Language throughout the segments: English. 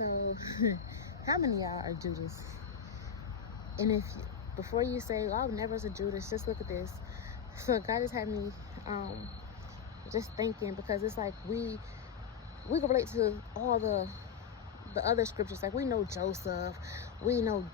So, how many of y'all are Judas? And if before you say, "Oh, I never was a Judas," just look at this. So God just had me just thinking, because it's like we can relate to all the other scriptures. Like we know Joseph, we know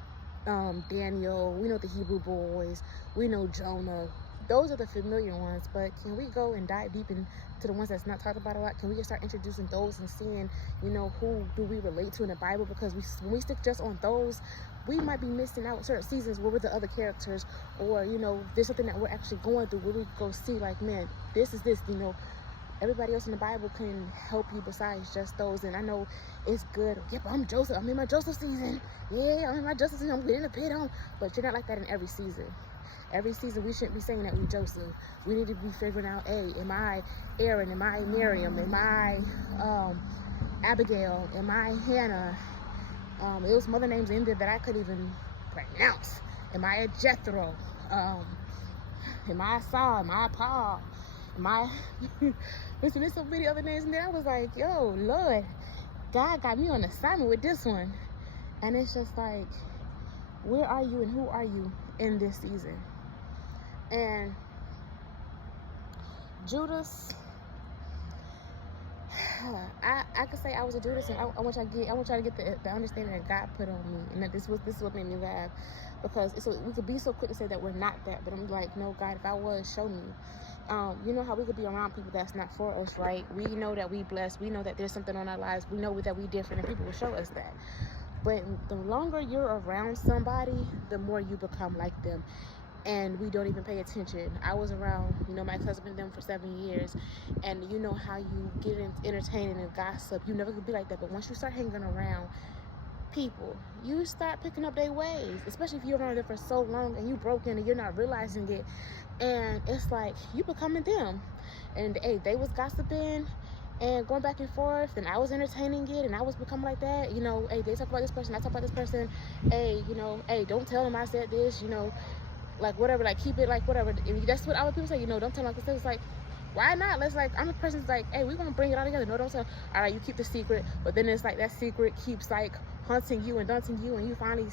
Daniel, we know the Hebrew boys, we know Jonah. Those are the familiar ones, but can we go and dive deep into the ones that's not talked about a lot? Can we just start introducing those and seeing, who do we relate to in the Bible? Because when we stick just on those, we might be missing out certain seasons where we're the other characters, or there's something that we're actually going through where we go see, like, man, this is this. Everybody else in the Bible can help you besides just those. And I know it's good. Yep, I'm Joseph. I'm in my Joseph season. Yeah, I'm in my Joseph season. I'm getting the pit on. But you're not like that in every season. Every season, we shouldn't be saying that we're Joseph. We need to be figuring out, hey, am I Aaron? Am I Miriam? Am I Abigail? Am I Hannah? There was some other names in there that I couldn't even pronounce. Am I a Jethro? Am I Saul? Am I Paul? Am I... Listen, there's so many other names in there. I was like, yo, Lord, God got me on assignment with this one. And it's just like, where are you and who are you in this season? And Judas, I could say I was a Judas, and I want y'all to get the understanding that God put on me, and that this is what made me laugh, because we could be so quick to say that we're not that, but I'm like, no, God, if I was, show me. You know how we could be around people that's not for us, right? We know that we blessed. We know that there's something on our lives. We know that we different, and people will show us that. But the longer you're around somebody, the more you become like them. And we don't even pay attention. I was around, my husband and them for 7 years, and you know how you get entertaining and gossip. You never could be like that, but once you start hanging around people, you start picking up their ways, especially if you're around them for so long and you broken and you're not realizing it. And it's like you becoming them. And hey, they was gossiping and going back and forth, and I was entertaining it, and I was becoming like that. Hey, they talk about this person, I talk about this person. Hey, hey, don't tell them I said this. Like whatever, like keep it like whatever. And that's what other people say. Don't tell them. Like, it's like, why not? Let's, like, I'm the person's like, hey, we're gonna bring it all together. No, don't tell. All right, you keep the secret, but then it's like that secret keeps like haunting you and daunting you, and you finally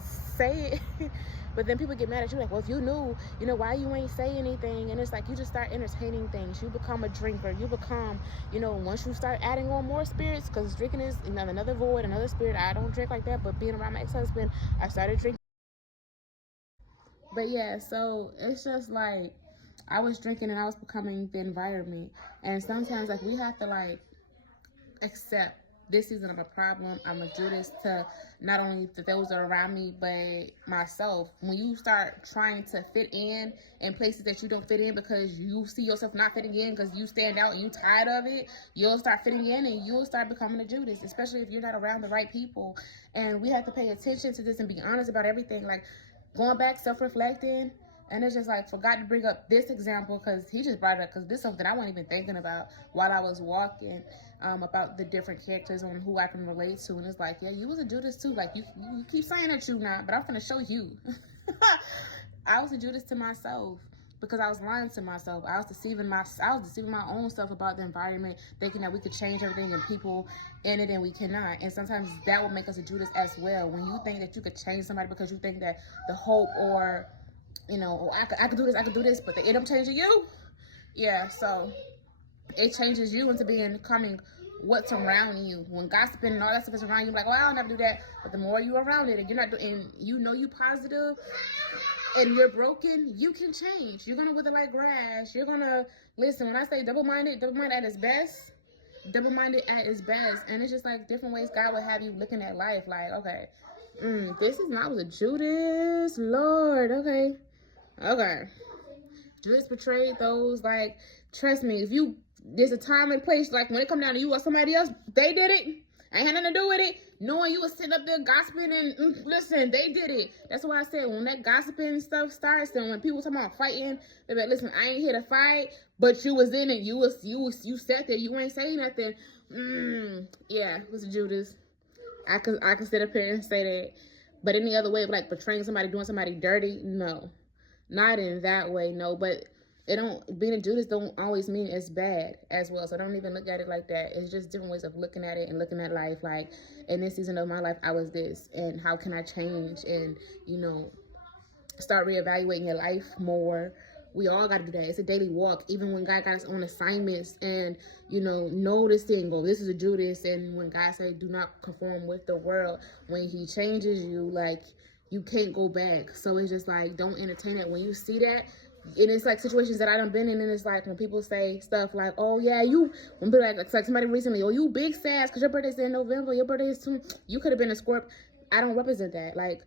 say it. But then people get mad at you, like, well, if you knew, why you ain't say anything? And it's like you just start entertaining things. You become a drinker. You become, once you start adding on more spirits, because drinking is another void, another spirit. I don't drink like that, but being around my ex-husband, I started drinking. But yeah, so it's just like I was drinking and I was becoming the environment. And sometimes, like, we have to, like, accept this isn't a problem. I'm a Judas to not only those that are around me, but myself. When you start trying to fit in places that you don't fit in because you see yourself not fitting in because you stand out and you tired of it, you'll start fitting in and you'll start becoming a Judas, especially if you're not around the right people. And we have to pay attention to this and be honest about everything. Like, going back, self-reflecting, and it's just like, forgot to bring up this example because he just brought it up, because this is something I wasn't even thinking about while I was walking, about the different characters and who I can relate to. And it's like, yeah, you was a Judas too. Like, you keep saying that you not, but I'm gonna show you. I was a Judas to myself because I was lying to myself. I was deceiving my own self about the environment, thinking that we could change everything and people in it, and we cannot. And sometimes that will make us a Judas as well. When you think that you could change somebody because you think that the hope, or I could do this, but they end up changing you. Yeah, so it changes you into becoming what's around you. When gossiping and all that stuff is around you, like, well, I'll never do that. But the more you're around it, and you're not doing, you positive, and you're broken, you can change. You're gonna wither like grass. You're gonna listen. When I say double-minded at its best, double-minded at its best. And it's just like different ways God will have you looking at life. Like, okay, this is not with a Judas, Lord. Okay. Judas betrayed those. Like, trust me, if there's a time and place, like when it come down to you or somebody else, they did it. I ain't had nothing to do with it. Knowing you was sitting up there gossiping and listen, they did it. That's why I said when that gossiping stuff starts, and when people talk about fighting, they're like, listen, I ain't here to fight, but you was in it. You sat there. You ain't saying nothing. Yeah, it was Judas. I could sit up here and say that. But any other way of like betraying somebody, doing somebody dirty, no. Not in that way, no. But it don't, being a Judas don't always mean it's bad as well. So don't even look at it like that. It's just different ways of looking at it and looking at life. Like, in this season of my life, I was this, and how can I change and, you know, start reevaluating your life more. We all got to do that. It's a daily walk. Even when God got us on assignments and, you know this thing, go, this is a Judas. And when God say, do not conform with the world, when he changes you, like, you can't go back. So it's just like, don't entertain it. When you see that, and it's like situations that I done been in, and it's like when people say stuff like, oh yeah, you, when people like somebody recently, oh, you big sass because your birthday's in November, your birthday is soon, you could have been a Scorp. I don't represent that. Like,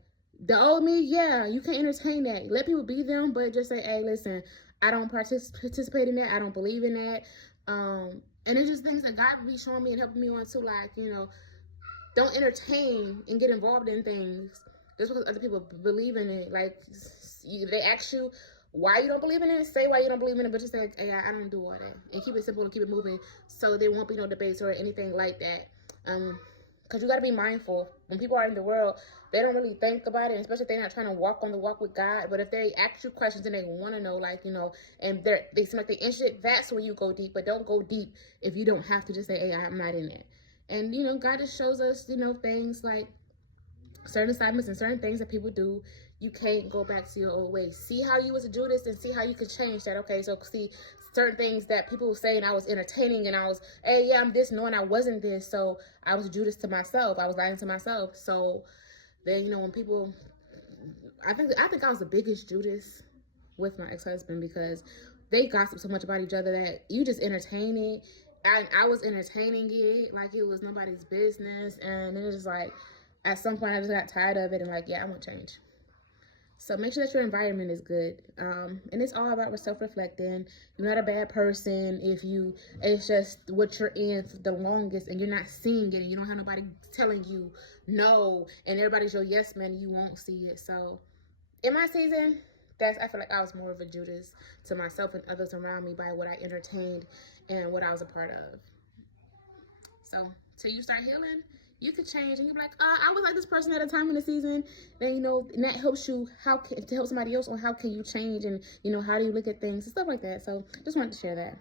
the old me, yeah, you can't entertain that. Let people be them, but just say, hey, listen, I don't participate in that. I don't believe in that. And it's just things that God be showing me and helping me on too. Like, you know, don't entertain and get involved in things just because other people believe in it. Like, they ask you why you don't believe in it, say why you don't believe in it, but just say, like, hey, I don't do all that. And keep it simple and keep it moving, so there won't be no debates or anything like that. Because you got to be mindful. When people are in the world, they don't really think about it, especially if they're not trying to walk on the walk with God. But if they ask you questions and they want to know, like, you know, and they seem like they're interested, that's where you go deep. But don't go deep if you don't have to. Just say, hey, I'm not in it. And, you know, God just shows us, you know, things like certain assignments and certain things that people do. You can't go back to your old ways. See how you was a Judas and see how you could change that. Okay, so see certain things that people were saying I was entertaining, and I was, hey, yeah, I'm this, knowing I wasn't this. So I was Judas to myself. I was lying to myself. So then, you know, when people, I think I was the biggest Judas with my ex-husband, because they gossip so much about each other that you just entertain it. And I was entertaining it like it was nobody's business. And it was just like, at some point I just got tired of it and like, yeah, I want change. So make sure that your environment is good. And it's all about self-reflecting. You're not a bad person if it's just what you're in for the longest and you're not seeing it and you don't have nobody telling you no and everybody's your yes man and you won't see it. So in my season, I feel like I was more of a Judas to myself and others around me by what I entertained and what I was a part of. So till you start healing, you could change, and you'll be like, I was like this person at a time in the season. Then, you know, and that helps you to help somebody else on how can you change, and, you know, how do you look at things and stuff like that. So just wanted to share that.